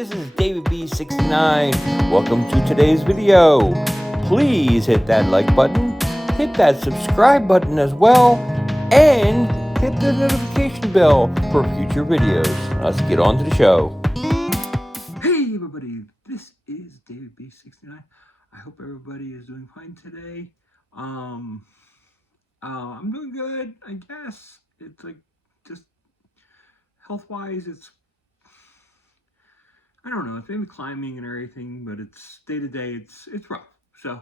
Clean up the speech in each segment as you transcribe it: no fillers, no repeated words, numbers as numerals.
this is David B69. Welcome to today's video. Please hit that like button, hit that subscribe button as well, and hit the notification bell for future videos. Let's get on to the show. Hey everybody, this is David B69. I hope everybody is doing fine today. I'm doing good, I guess. It's like just health-wise, I don't know, it's been climbing and everything, but it's day to day, it's rough. So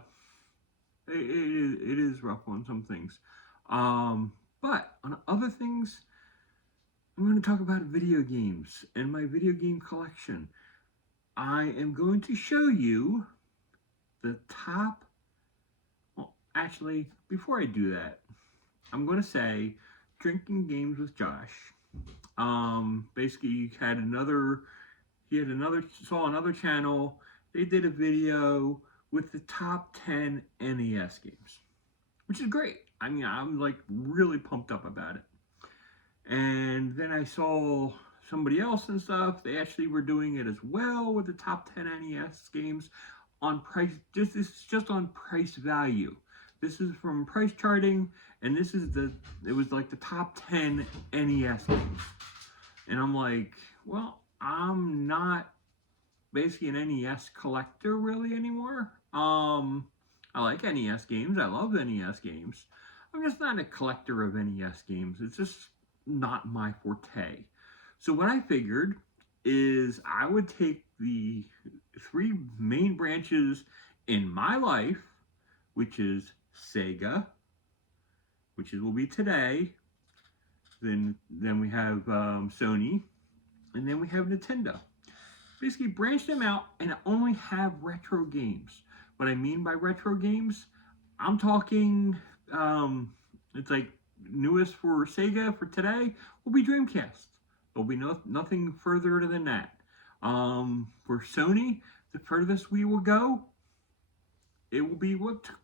it is rough on some things. But on other things, I'm going to talk about video games and my video game collection. I am going to show you the top, well, actually, before I do that, I'm going to say Drinking Games with Josh. Basically, he saw another channel. They did a video with the top 10 NES games, which is great. I mean, I'm like really pumped up about it. And then I saw somebody else and stuff. They actually were doing it as well with the top 10 NES games on price. This is just on price value. This is from price charting, and it was like the top 10 NES games. And I'm like, well, I'm not basically an NES collector really anymore. I like NES games. I love NES games. I'm just not a collector of NES games. It's just not my forte. So what I figured is I would take the three main branches in my life, which is Sega, which will be today. Then we have Sony, and then we have Nintendo. Basically branch them out and only have retro games. What I mean by retro games, I'm talking, it's like newest for Sega for today will be Dreamcast. There'll be nothing further than that. For Sony, the furthest we will go, it will be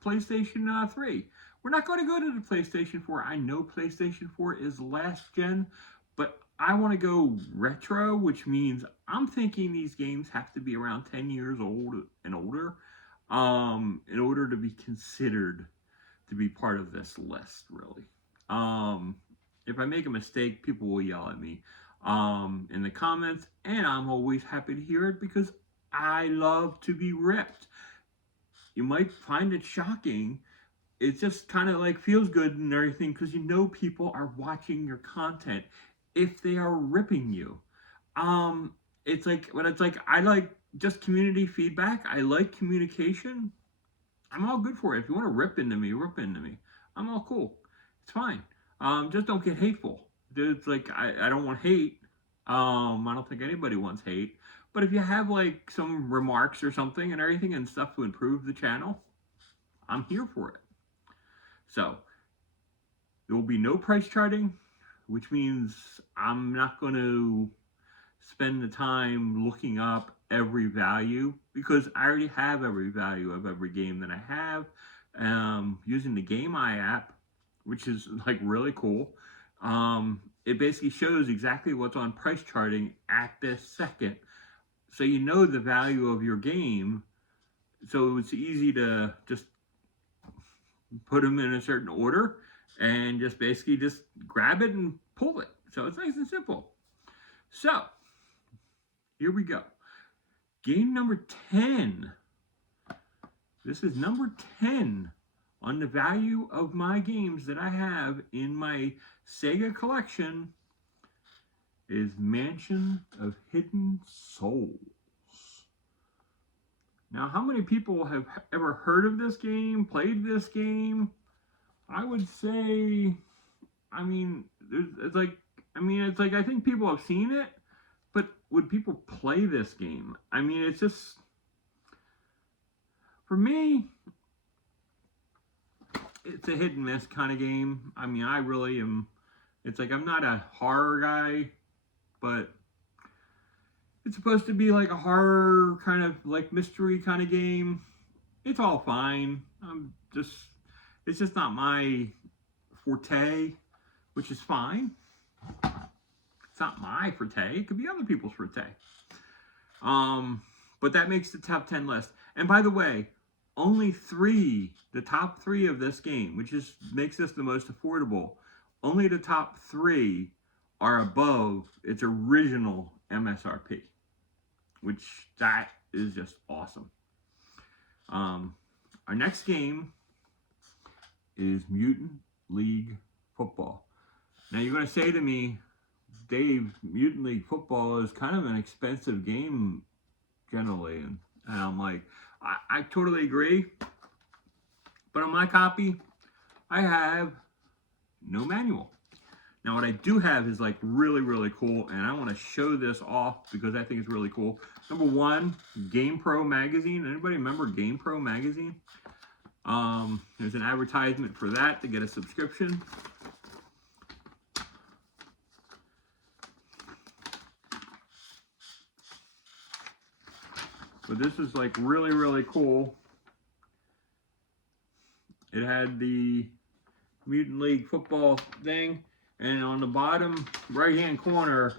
PlayStation 3. We're not going to go to the PlayStation 4. I know PlayStation 4 is last gen, but I want to go retro, which means I'm thinking these games have to be around 10 years old and older in order to be considered to be part of this list, really. If I make a mistake, people will yell at me in the comments, and I'm always happy to hear it because I love to be ripped. You might find it shocking. It just kind of like feels good and everything because you know people are watching your content if they are ripping you. It's like I like just community feedback. I like communication. I'm all good for it. If you want to rip into me, rip into me. I'm all cool. It's fine. Just don't get hateful. It's like I don't want hate. I don't think anybody wants hate. But if you have like some remarks or something and everything and stuff to improve the channel, I'm here for it. So there will be no price charting, which means I'm not going to spend the time looking up every value because I already have every value of every game that I have using the Game Eye app, which is like really cool. It basically shows exactly what's on price charting at this second. So you know the value of your game. So it's easy to just put them in a certain order and just basically just grab it and pull it. So it's nice and simple. So here we go. Game number 10. This is number 10 on the value of my games that I have in my Sega collection is Mansion of Hidden Souls. Now, how many people have ever heard of this game, played this game? I would say, I think people have seen it, but would people play this game? I mean, it's just, for me, it's a hit and miss kind of game. I mean, I really am, it's like I'm not a horror guy, but it's supposed to be like a horror kind of like mystery kind of game. It's all fine. It's just not my forte, which is fine. It's not my forte. It could be other people's forte. But that makes the top 10 list. And by the way, only the top three of this game, which is makes this the most affordable, only the top three are above its original MSRP, which that is just awesome. Our next game is Mutant League Football. Now you're going to say to me, Dave, Mutant League Football is kind of an expensive game generally, and I'm like, I totally agree. But on my copy, I have no manual. Now what I do have is like really, really cool, and I want to show this off because I think it's really cool. Number one, GamePro magazine. Anybody remember GamePro magazine? There's an advertisement for that to get a subscription. But this is like really, really cool. It had the Mutant League Football thing, and on the bottom right-hand corner,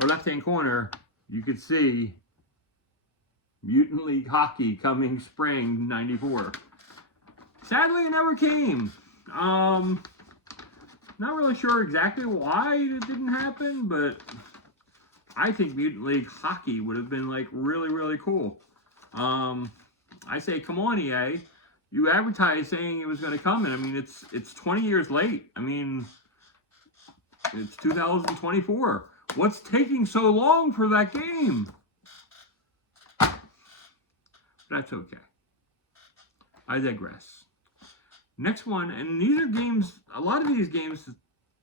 or left-hand corner, you could see Mutant League Hockey coming spring '94. Sadly, it never came. Not really sure exactly why it didn't happen, but I think Mutant League Hockey would have been like really, really cool. I say, come on, EA. You advertised saying it was going to come, and I mean, it's 20 years late. I mean, it's 2024. What's taking so long for that game? That's okay. I digress. Next one, and these are games, a lot of these games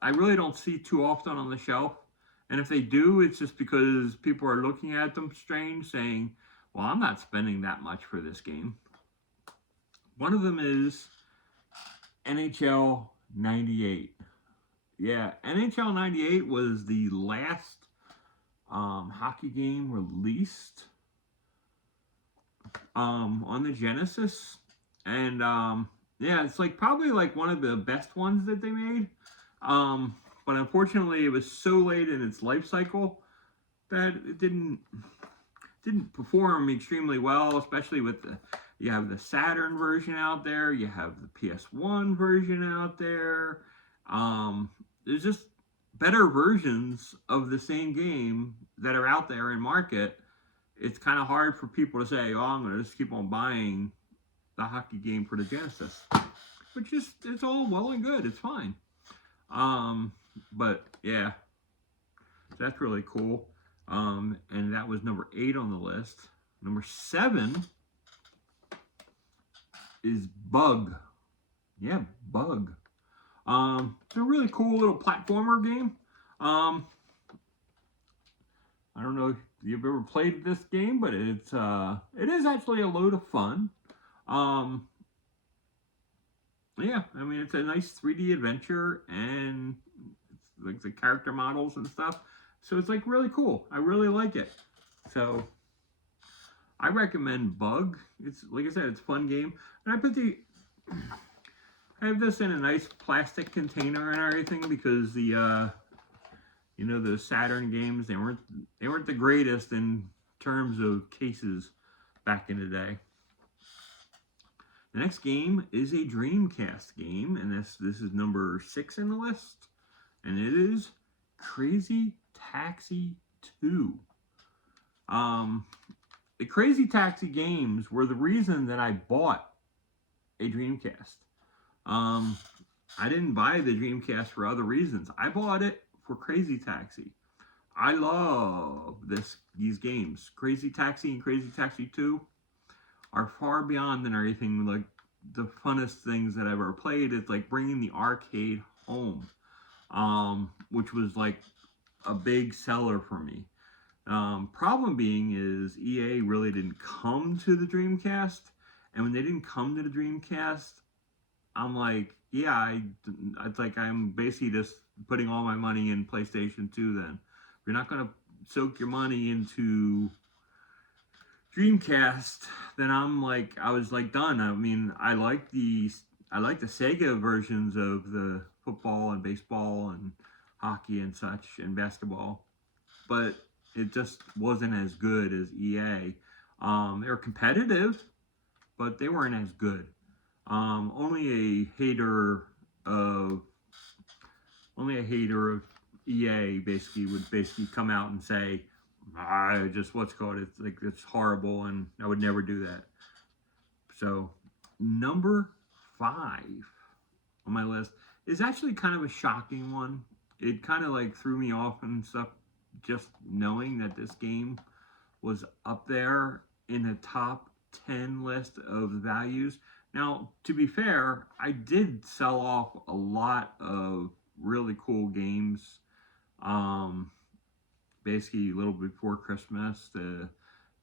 I really don't see too often on the shelf. And if they do, it's just because people are looking at them strange, saying, well, I'm not spending that much for this game. One of them is NHL 98. Yeah, NHL 98 was the last hockey game released on the Genesis. And yeah, it's like probably like one of the best ones that they made. But unfortunately, it was so late in its life cycle that it didn't perform extremely well, especially with you have the Saturn version out there, you have the PS1 version out there. There's just better versions of the same game that are out there in market. It's kind of hard for people to say, oh, I'm going to just keep on buying the hockey game for the Genesis. Which is, it's all well and good. It's fine. But yeah, that's really cool. And that was number 8 on the list. Number 7 is Bug. Yeah, Bug. It's a really cool little platformer game. I don't know if you've ever played this game, but it is actually a load of fun. Yeah, I mean, it's a nice 3D adventure, and it's like the character models and stuff. So it's like really cool. I really like it. So I recommend Bug. It's like I said, it's a fun game. And I have this in a nice plastic container and everything because the you know, the Saturn games, they weren't the greatest in terms of cases back in the day. The next game is a Dreamcast game, and this is number 6 in the list, and it is Crazy Taxi 2. The Crazy Taxi games were the reason that I bought a Dreamcast. I didn't buy the Dreamcast for other reasons. I bought it for Crazy Taxi. I love these games. Crazy Taxi and Crazy Taxi 2 are far beyond than everything, like the funnest things that I've ever played. It's like bringing the arcade home, which was like a big seller for me. Problem being is EA really didn't come to the Dreamcast, and when they didn't come to the Dreamcast, I'm like, yeah, it's like I'm basically just putting all my money in PlayStation 2 then. If you're not going to soak your money into Dreamcast, then I was like done. I mean, I like the Sega versions of the football and baseball and hockey and such and basketball, but it just wasn't as good as EA. They were competitive, but they weren't as good. Only a hater of EA basically would basically come out and say, I just what's called it's like it's horrible, and I would never do that. So number 5 on my list is actually kind of a shocking one. It kind of like threw me off and stuff, just knowing that this game was up there in the top 10 list of values. Now, to be fair, I did sell off a lot of really cool games, um, basically a little before Christmas to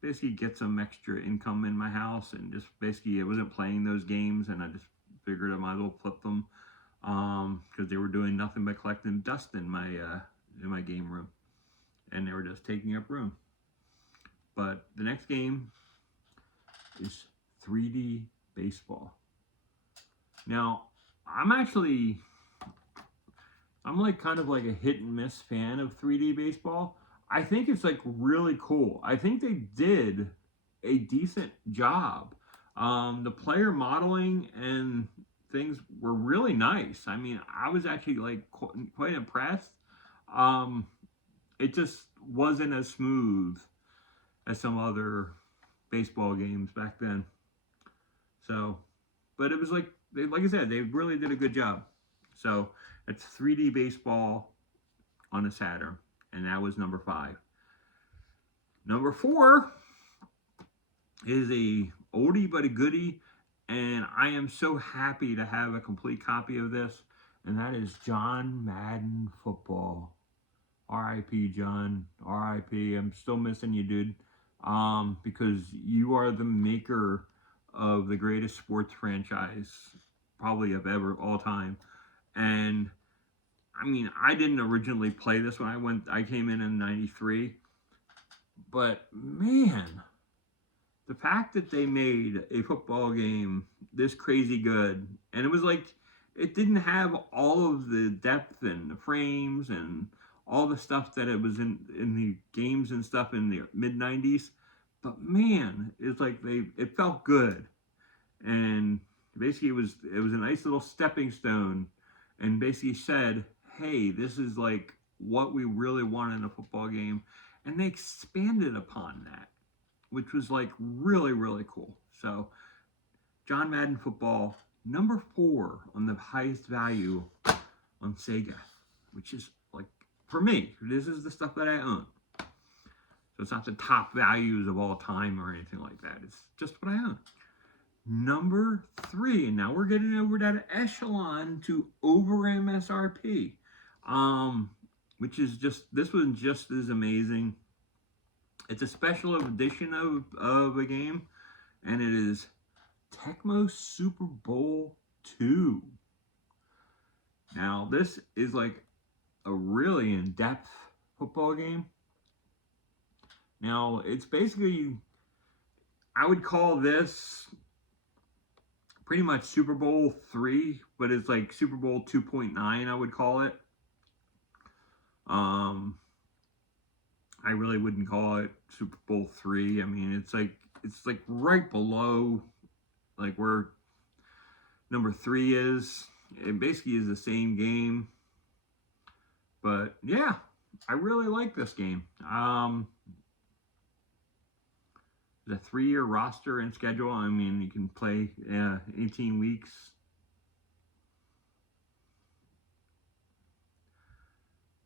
basically get some extra income in my house, and just basically I wasn't playing those games, and I just figured I might as well flip them because they were doing nothing but collecting dust in my game room, and they were just taking up room. But the next game is 3D baseball. Now, I'm like kind of like a hit and miss fan of 3D baseball. I think it's like really cool. I think they did a decent job. The player modeling and things were really nice. I mean, I was actually like quite impressed. Um, it just wasn't as smooth as some other baseball games back then. So, but it was like I said, they really did a good job. So it's 3D baseball on a Saturn, and that was number 5. Number 4 is a oldie but a goodie, and I am so happy to have a complete copy of this, and that is John Madden Football. R.I.P. John. R.I.P. I'm still missing you, dude. Because you are the maker of the greatest sports franchise probably of ever all time. And I mean, I didn't originally play this when I came in '93, but man, the fact that they made a football game this crazy good, and it was like it didn't have all of the depth and the frames and all the stuff that it was in the games and stuff in the mid '90s, but man, it's like it felt good, and basically it was a nice little stepping stone, and basically said, hey, this is like what we really want in a football game, and they expanded upon that, which was like really, really cool. So, John Madden Football, number 4 on the highest value on Sega, which is like, for me, this is the stuff that I own. So it's not the top values of all time or anything like that. It's just what I own. Number 3, and now we're getting over that echelon to over MSRP, which is this one's just as amazing. It's a special edition of a game, and it is Tecmo Super Bowl 2. Now, this is like a really in-depth football game. Now, it's basically, I would call this pretty much Super Bowl 3, but it's like Super Bowl 2.9, I would call it. I really wouldn't call it Super Bowl 3. I mean, it's like right below like where number 3 is. It basically is the same game. But yeah, I really like this game. The 3-year roster and schedule. I mean, you can play 18 weeks.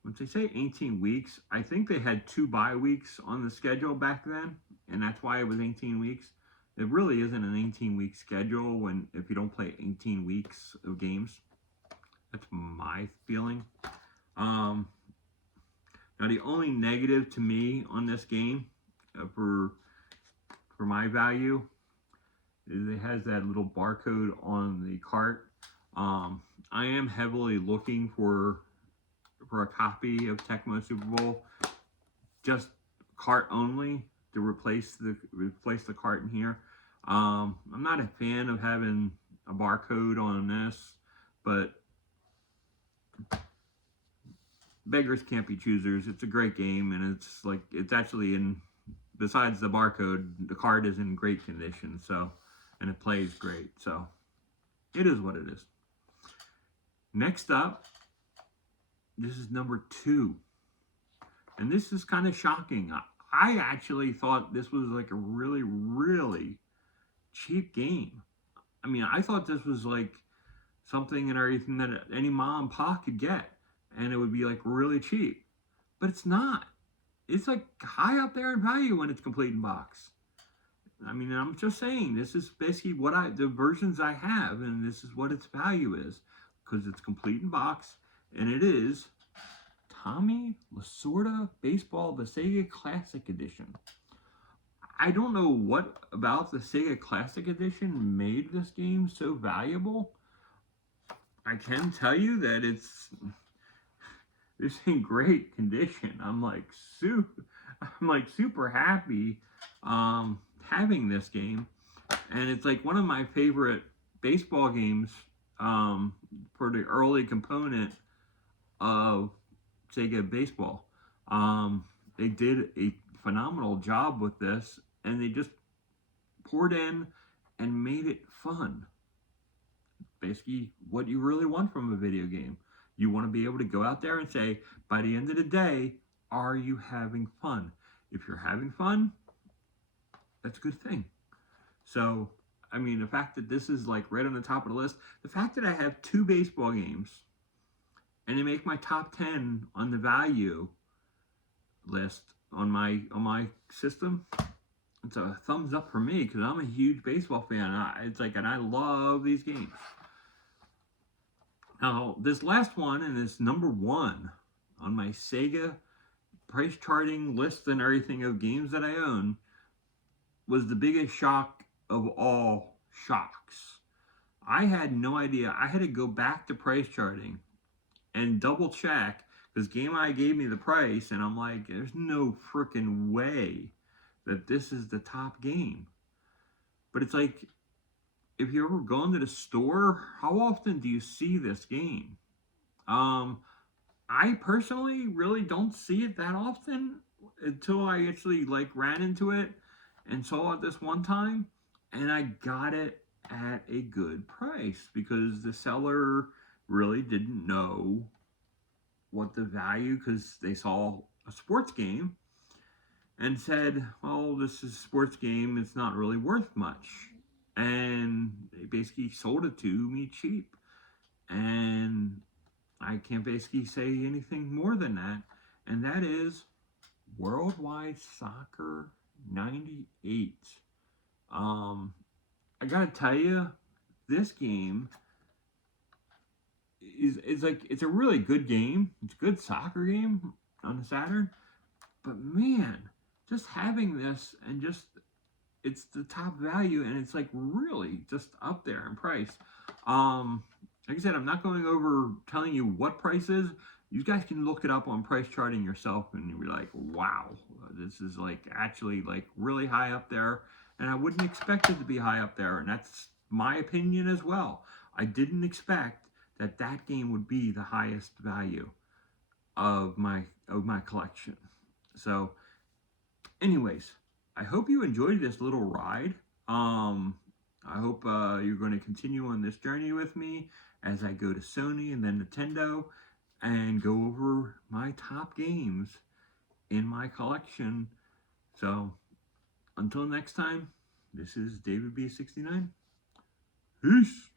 Once they say 18 weeks, I think they had 2 bye weeks on the schedule back then, and that's why it was 18 weeks. It really isn't an 18-week schedule if you don't play 18 weeks of games. That's my feeling. Now, the only negative to me on this game, for my value, is it has that little barcode on the cart. I am heavily looking for a copy of Tecmo Super Bowl, just cart only, to replace the cart in here. I'm not a fan of having a barcode on this, but beggars can't be choosers. It's a great game, and it's actually in. Besides the barcode, the card is in great condition. So, and it plays great. So, it is what it is. Next up, this is number 2, and this is kind of shocking. I actually thought this was like a really, really cheap game. I mean, I thought this was like something and everything that any mom and pop could get, and it would be like really cheap. But it's not. It's like high up there in value when it's complete in box. I mean, I'm just saying, this is basically the versions I have, and this is what its value is, because it's complete in box, and it is Tommy Lasorda Baseball, the Sega Classic Edition. I don't know what about the Sega Classic Edition made this game so valuable. I can tell you that it's in great condition. I'm like super happy having this game, and it's like one of my favorite baseball games for the early component of Sega Baseball. They did a phenomenal job with this, and they just poured in and made it fun. Basically, what you really want from a video game. You want to be able to go out there and say, by the end of the day, are you having fun? If you're having fun, that's a good thing. So, I mean, the fact that this is like right on the top of the list, the fact that I have 2 baseball games and they make my top 10 on the value list on my system, it's a thumbs up for me because I'm a huge baseball fan. And I love these games. Now, this last one, and it's number 1 on my Sega price charting list and everything of games that I own, was the biggest shock of all shocks. I had no idea. I had to go back to price charting and double check because Game I gave me the price, and I'm like, there's no freaking way that this is the top game. But it's like, if you're ever going to the store, how often do you see this game? I personally really don't see it that often until I actually like ran into it and saw it this one time, and I got it at a good price because the seller really didn't know what the value, because they saw a sports game and said, well, this is a sports game, it's not really worth much. And they basically sold it to me cheap. And I can't basically say anything more than that. And that is Worldwide Soccer 98. I gotta tell you, this game is like, it's a really good game. It's a good soccer game on the Saturn. But man, just having this and just, it's the top value, and it's like really just up there in price. Like I said, I'm not going over telling you what price is. You guys can look it up on price charting yourself, and you'll be like, wow, this is like actually like really high up there. And I wouldn't expect it to be high up there, and that's my opinion as well. I didn't expect that that game would be the highest value of my collection. So, anyways, I hope you enjoyed this little ride. I hope you're going to continue on this journey with me as I go to Sony and then Nintendo and go over my top games in my collection. So, until next time, this is David B69. Peace.